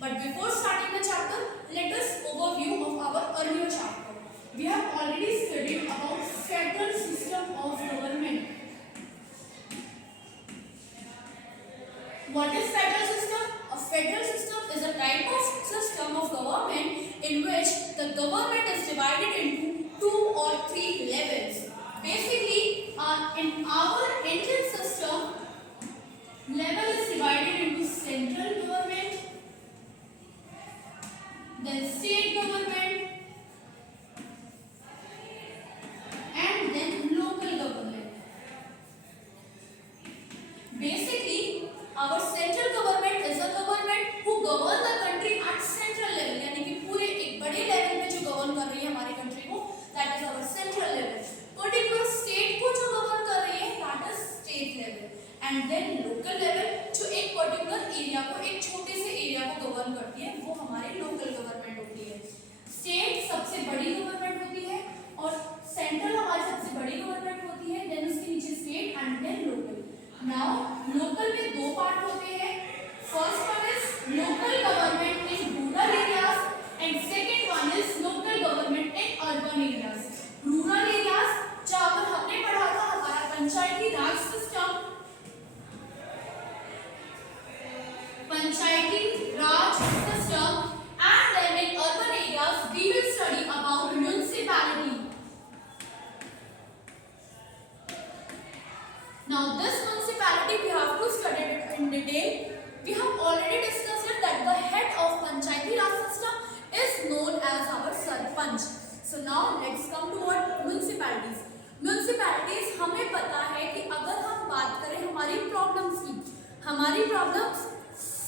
But before starting the chapter, let us overview of our earlier chapter. We have already studied about federal system of government. What is federal system? A federal system is a type of system of government in which the government is divided into 2 or 3 levels. Basically, in our Indian system, level is divided into central government, then state government, and then local government. Basically, our central government is a government who govern the country at central level, यानी कि पूरे एक बड़े level पे जो govern कर रही है हमारी कंट्री को, that is our central level. Particular state को जो गवर्न कर रही है, that is state level. And then local level जो एक पर्टिकुलर एरिया को, एक छोटे से एरिया को गवर्न करती है, वो हमारी लोकल गवर्नमेंट होती है. स्टेट सबसे बड़ी गवर्नमेंट होती है और सेंट्रल हमारी सबसे बड़ी गवर्नमेंट होती है, देन उसके नीचे state and then local. Now local में दो पार्ट होते हैं. First one is local government in rural areas and second one is local government in urban areas. Rural areas जहां पर हमने पढ़ा था हमारा Panchayati Raj system, and then in urban areas we will study about municipality. Now this municipality we have to study it in detail. We have already discussed it that the head of panchayati raj system is known as our sarpanch. So now let's come to what municipalities. Municipalities हमें पता है कि अगर हम बात करें हमारी problems की, हमारी प्रॉब्लम्स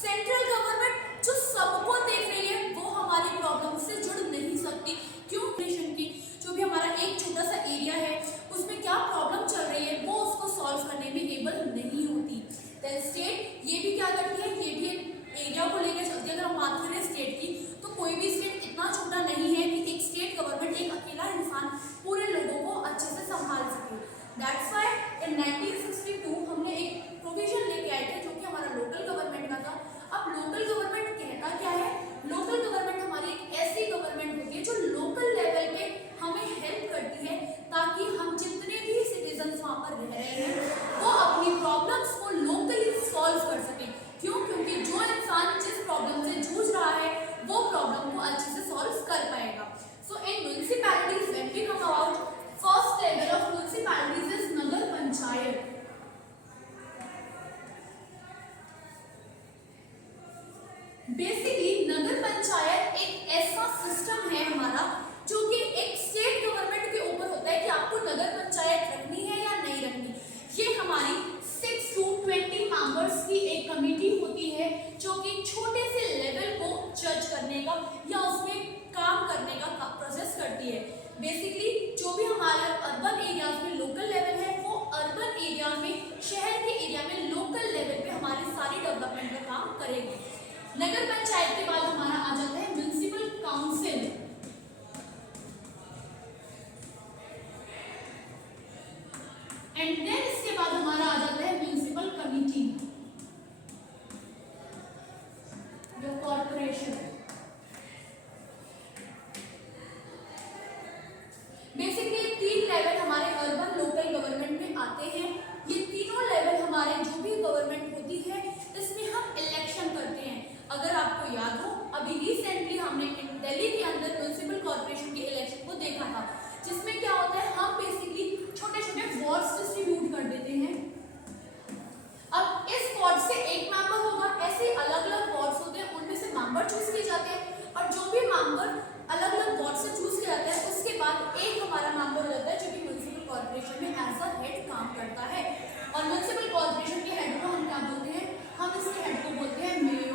सेंट्रल गवर्नमेंट जो सबको देख रही है वो हमारी प्रॉब्लम से जुड़ नहीं सकती. क्यों? नेशन की जो भी हमारा एक छोटा सा एरिया है उसमें क्या प्रॉब्लम चल रही है वो उसको सॉल्व करने में एबल नहीं होती. देन स्टेट ये भी क्या करती है, ये भी एक एरिया को लेकर चलती है. अगर हम बात करें स्टेट की तो कोई भी स्टेट इतना छोटा नहीं है कि एक स्टेट गवर्नमेंट एक अकेला इंसान पूरे लोगों को अच्छे से संभाल सके. दैट्स व्हाई इन 1962 हमने एक प्रोविजन लेके आए थे जो कि हमारा लोकल गवर्नमेंट का था. अब लोकल गवर्नमेंट कहता क्या है? लोकल गवर्नमेंट हमारी एक ऐसी गवर्नमेंट होती है जो लोकल लेवल पे हमें हेल्प करती है ताकि हम जितने भी सिटीजन्स वहाँ पर रह रहे हैं वो अपनी प्रॉब्लम्स को लोकली सॉल्व कर सकें. क्यों? क्योंकि जो इंसान जिस प्रॉब्लम से जूझ रहा है वो प्रॉब्लम को अच्छे से सॉल्व कर पाएगा. So in municipalities when we talk about first level of municipalities is nagar panchayat. Basically nagar panchayat एक ऐसा सिस्टम है हमारा जो कि एक स्टेट गवर्नमेंट के ऊपर होता है कि आपको नगर पंचायत रखनी है या नहीं रखनी. ये हमारी 6 to 20 मेंबर्स की एक कमेटी होती है जो कि छोटे से लेवल को जज करने का या उसमें काम करने का प्रोसेस करती है. बेसिकली जो भी हमारे अर्बन एरियाज में लोकल लेवल है वो अर्बन एरिया में, शहर के एरिया में लोकल लेवल पे हमारी सारी डेवलपमेंट का काम करेगी. नगर पंचायत के बाद हमारा आ जाता है म्युनिसिपल काउंसिल. एंड देन इसके बाद हमारा आ जाता है म्युनिसिपल कमिटी या कॉर्पोरेशन. बेसिकली 3 लेवल हमारे अर्बन लोकल गवर्नमेंट में आते हैं. ये तीनों लेवल हमारे जो भी गवर्नमेंट होती है इसमें हम इलेक्शन करते हैं. अगर आपको याद हो अभी रिसेंटली हमने दिल्ली के अंदर म्युनिसिपल कॉर्पोरेशन के इलेक्शन को देखा था जिसमें क्या होता है हम बेसिकली छोटे छोटे वार्ड्स डिस्ट्रीब्यूट कर देते हैं. अब इस वार्ड से एक मेंबर होगा, ऐसे अलग अलग वार्ड्स होते हैं उनमें से मेंबर चूज किए जाते हैं और जो भी मेंबर अलग अलग वार्ड से चूज किया जाता है उसके बाद एक हमारा मेंबर होता है जो कि म्युनिसिपल कॉर्पोरेशन में एज अ हेड काम करता है. और म्युनिसिपल कॉर्पोरेशन के हेड को हम क्या बोलते हैं? हम इसके हेड को बोलते हैं मेयर.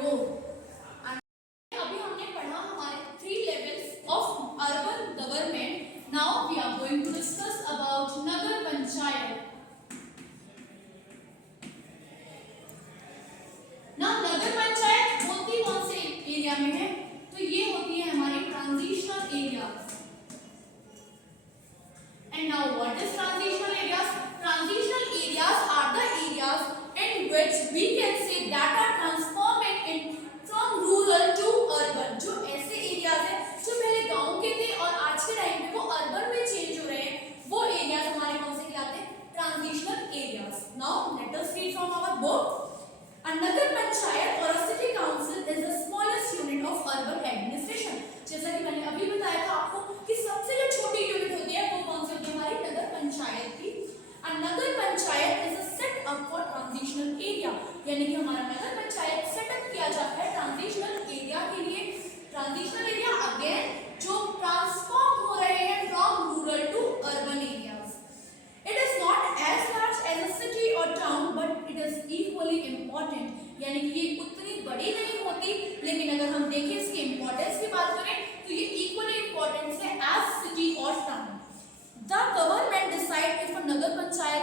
अभी हमने पढ़ा हमारे 3 levels of urban government. Now we are going to discuss about nagar panchayat. Now nagar panchayat होती कौन से एरिया में है? तो ये होती है हमारी transitional areas. And now what is transitional areas? Transitional areas are the areas in which we can say that are transforming in from rural to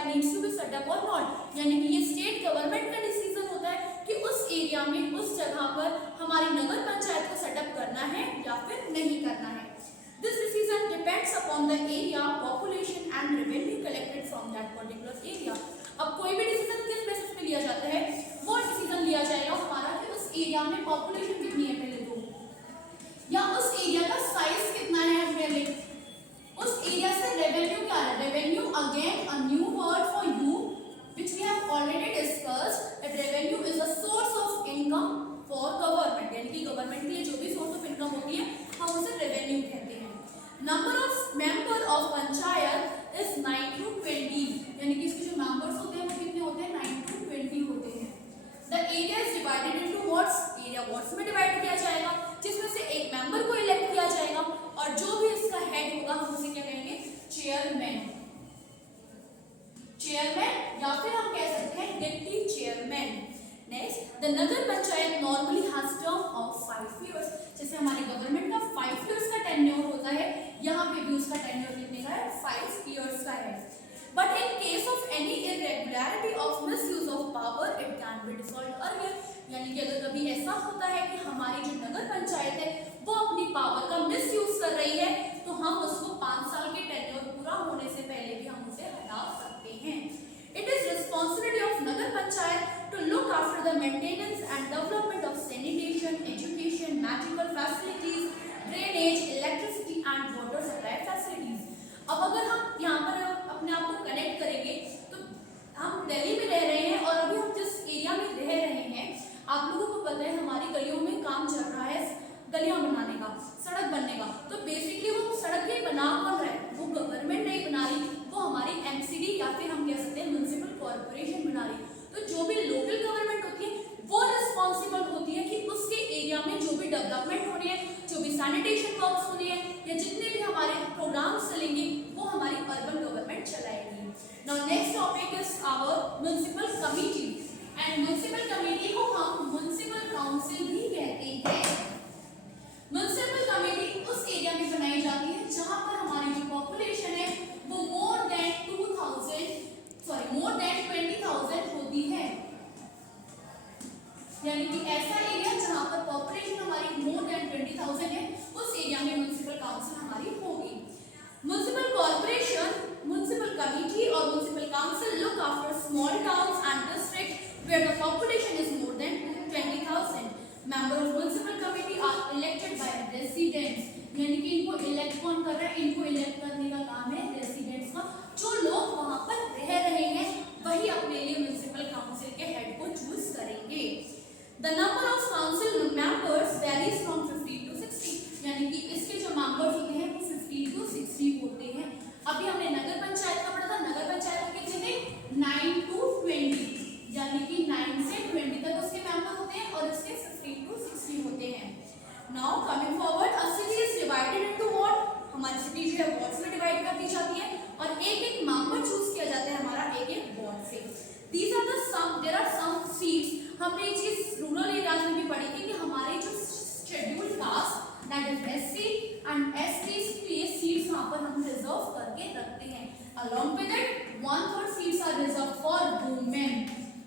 panchayat needs to be set up और not, यानी कि ये state government का decision होता है कि उस area में, उस जगह पर हमारी नगर पंचायत को सेटअप करना है या फिर नहीं करना है। This decision depends upon the area, population and revenue collected from that particular area. अब कोई भी डिसीजन किस बेसिस पे लिया जाता है, वो डिसीजन लिया जाएगा हमारा कि उस एरिया में पॉपुलेशन कितनी है पहले तो, या उस एरिया का साइज कितना है पहले, उस एरिया से रेवेन्यू क्या है। Revenue again a new word for you which we have already discussed that revenue is a source of income for government, यानी कि गवर्नमेंट के लिए जो भी सोर्स ऑफ इनकम होती है हम उसे रेवेन्यू कहते हैं। Number of member of panchayat is 9 to 20, यानी कि इसके जो मेंबर्स होते हैं वो कितने होते हैं, 9 to 20 होते हैं। The area is divided into wards, area wards में डिवाइड किया जाएगा जिसमें से एक मेंबर को इलेक्ट किया जाएगा और जो भी इसका हेड होगा हम उसे क्या कहेंगे, चेयरमैन, चेयरमैन या फिर हम कह सकते हैं deputy chairman. Next, the Nagar panchayat normally has term of 5 years, जैसे हमारे गवर्नमेंट का 5 इयर्स का टेन्योर होता है, यहाँ पे भी उसका टेन्योर कितने का है, 5 इयर्स का है। But in case of any irregularity of misuse of power it can be dissolved earlier, यानी कि अगर कभी ऐसा होता है कि हमारी जो नगर पंचायत है वो अपनी पावर का मिसयूज कर रही है तो हम उसको 5 साल के टेन्योर पूरा होने से पहले भी हम उसे हटा सकते हैं। It is responsibility of Nagar Panchayat to look after the maintenance and development of sanitation, education, medical facilities, drainage, electricity and water supply facilities. अब अगर हम यहाँ पर अपने आप को कनेक्ट करेंगे तो हम दिल्ली में रह रहे हैं और अभी हम जिस एरिया में रह रहे हैं आप लोगों को पता है हमारी गलियों में काम चल रहा है, गलियां बनाने का, सड़क बनने का। तो बेसिकली वो सड़क ही बना कौन रहा है, वो गवर्नमेंट नहीं बना रही, वो हमारी एमसीडी या फिर हम कह सकते हैं म्युनिसिपल कॉर्पोरेशन बना रही। तो जो भी लोकल गवर्नमेंट होती है वो रिस्पॉन्सिबल होती है कि उसके एरिया में जो भी डेवलपमेंट होनी है, जो भी सैनिटेशन वर्क्स होनी है या जितने भी हमारे प्रोग्राम्स चलेंगे वो हमारी अर्बन गवर्नमेंट चलाएगी। Now next topic is our municipal committee and municipal committee को हम म्युनिसिपल काउंसिल भी कहते हैं। म्युनिसिपल कमेटी उस एरिया में बनाई जाती है जहां पर हमारी जो पॉपुलेशन है वो मोर देन 20,000 होती है, यानी कि ऐसा एरिया जहां पर पॉपुलेशन हमारी मोर देन 20,000 है उस एरिया में म्युनिसिपल काउंसिल हमारी होगी। म्युनिसिपल कॉर्पोरेशन, म्युनिसिपल कमेटी और municipal council look after small towns and district where the population is more than 20,000। Member of municipal committee are elected by residents, यानी कि इनको इलेक्ट कौन कर रहा है, इनको इलेक्ट करने का काम है रेसिडेंट्स का, जो लोग वहां पर रह रहे हैं वही अपने लिए म्युनिसिपल काउंसिल के हेड को चूज करेंगे। The number of council members varies from 50 to 60, यानी कि इसके जो मेंबर्स होते हैं वो 50 to 60 होते हैं। अभी हमने नगर पंचायत का पढ़ा था, नगर पंचायत में कितने थे, 9 to 20, यानी कि 9 से 20 तक उसके मेंबर होते हैं और इसके 50 to 60 होते हैं। Now coming forward, a city is divided into ward, हमारी सिटी जो है वार्ड्स में डिवाइड कर दी जाती है और एक एक मेंबर चूज किया जाता है हमारा एक एक वार्ड से। These are the some, there are some seats, हमने ये चीज रूरल एरियाज में भी पढ़ी थी कि हमारे जो scheduled caste that is SC and ST के लिए सीट्स वहां पर हम रिजर्व करके रखते हैं। Along with it 1/3 seats are reserve for women,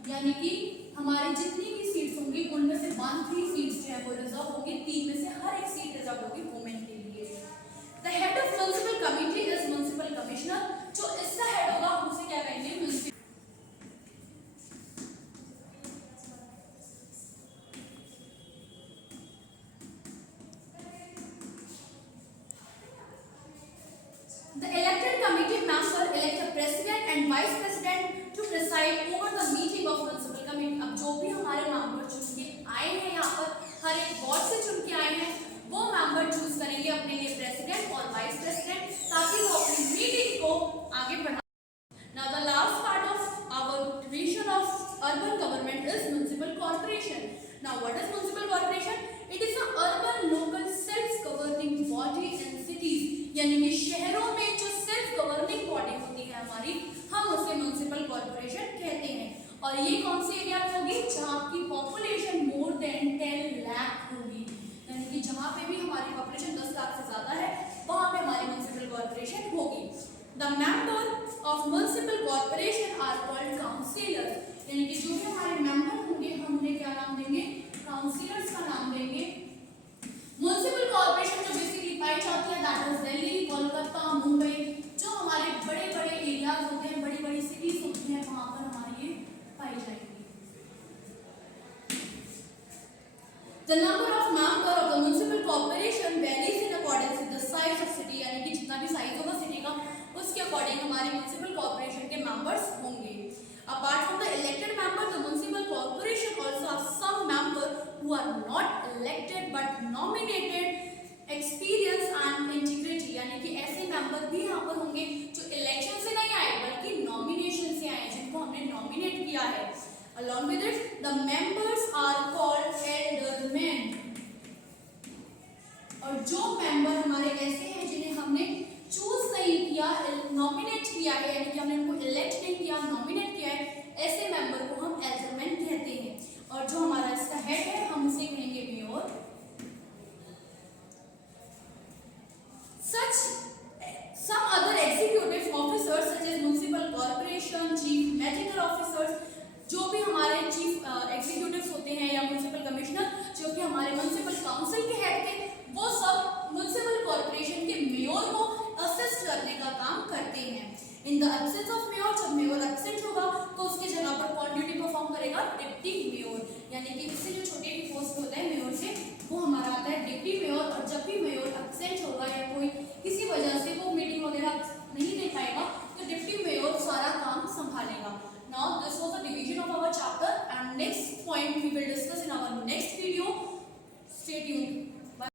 यानी कि हमारी जितनी भी सीट्स होंगी उनमें से 1/3 सीट्स जो है वो रिजर्व होगी, 3 में से हर एक सीट रिजर्व होगी वुमेन के लिए। The head of municipal committee is municipal commissioner, जो इसका हेड होगा हम उसे क्या कहेंगे, municipal. The elected committee member elect a president and vice president to preside over the meeting of municipal committee। अब जो भी हमारे मेंबर चुन के आए हैं यहाँ पर, हर एक वार्ड से चुन के आए हैं, वो मेंबर चूज करेंगे अपने लिए प्रेसिडेंट और वाइस प्रेसिडेंट ताकि वो अपनी मीटिंग को आगे बढ़ा। Now the last part of our division of urban government is municipal corporation. Now what is municipal corporation? It is a urban local self-governing body in cities, यानी कि शहरों में जो सेल्फ गवर्निंग बॉडी होती है हमारी, हम उसे म्युनिसिपल कॉर्पोरेशन कहते हैं। और ये कौन से एरिया में होगी, जहाँ की पॉपुलेशन मोर देन 10 लाख होगी, यानी कि जहाँ पे भी हमारी पॉपुलेशन 10 लाख से ज्यादा है वहाँ पे हमारी म्युनिसिपल कॉर्पोरेशन होगी। The member of municipal corporation are called councillors. यानी कि जो भी हमारे मेंबर होंगे हम उन्हें क्या नाम देंगे, काउंसिलर्स का नाम देंगे। म्युनिसिपल कॉर्पोरेशन जो बेसिकली पाई जाती है दैट इज दिल्ली, कोलकाता, मुंबई, जो हमारे बड़े बड़े एरियाज होते हैं, बड़ी बड़ी सिटीज होती हैं, वहां पर हमारी ये पाई जाएगी। The number of member of the municipal corporation varies in accordance with the size of city, यानी कि जितना भी साइज होगा सिटी का उसके अकॉर्डिंग हमारे म्युनिसिपल कॉर्पोरेशन के मेंबर्स होंगे। Apart from the elected members, the municipal corporation also have some members who are not elected but nominated, experience and integrity, यानी कि ऐसे मेंबर भी यहाँ पर होंगे जो इलेक्शन से नहीं आए बल्कि नॉमिनेशन से आए, जिनको हमने नॉमिनेट किया है। Along with it, the members are called aldermen। और जो मेंबर हमारे ऐसे हैं जिन्हें हमने चूज नहीं किया, नॉमिनेट किया है, यानी कि हमने उनको इलेक्ट नहीं किया, नॉमिनेट किया है, ऐसे मेंबर को हम एल्डरमैन कहते हैं। और जो हमारा इसका हेड है हम उसे कहेंगे mayor. Some other executive officers such as municipal corporation, chief medical officers, जो भी हमारे चीफ एग्जीक्यूटिव्स होते हैं या म्युनिसिपल कमिश्नर जो कि हमारे म्युनिसिपल काउंसिल के हेड थे, वो सब म्युनिसिपल कॉर्पोरेशन के मेयर को असिस्ट करने का काम करते हैं। In the absence of mayor, जब मेयर एब्सेंट होगा तो उसके जगह पर कौन ड्यूटी परफॉर्म करेगा, डिप्टी मेयर। यानी कि इससे जो छोटे भी पोस्ट होता है मेयर से, वो हमारा आता है डिप्टी मेयर। और जब भी मेयर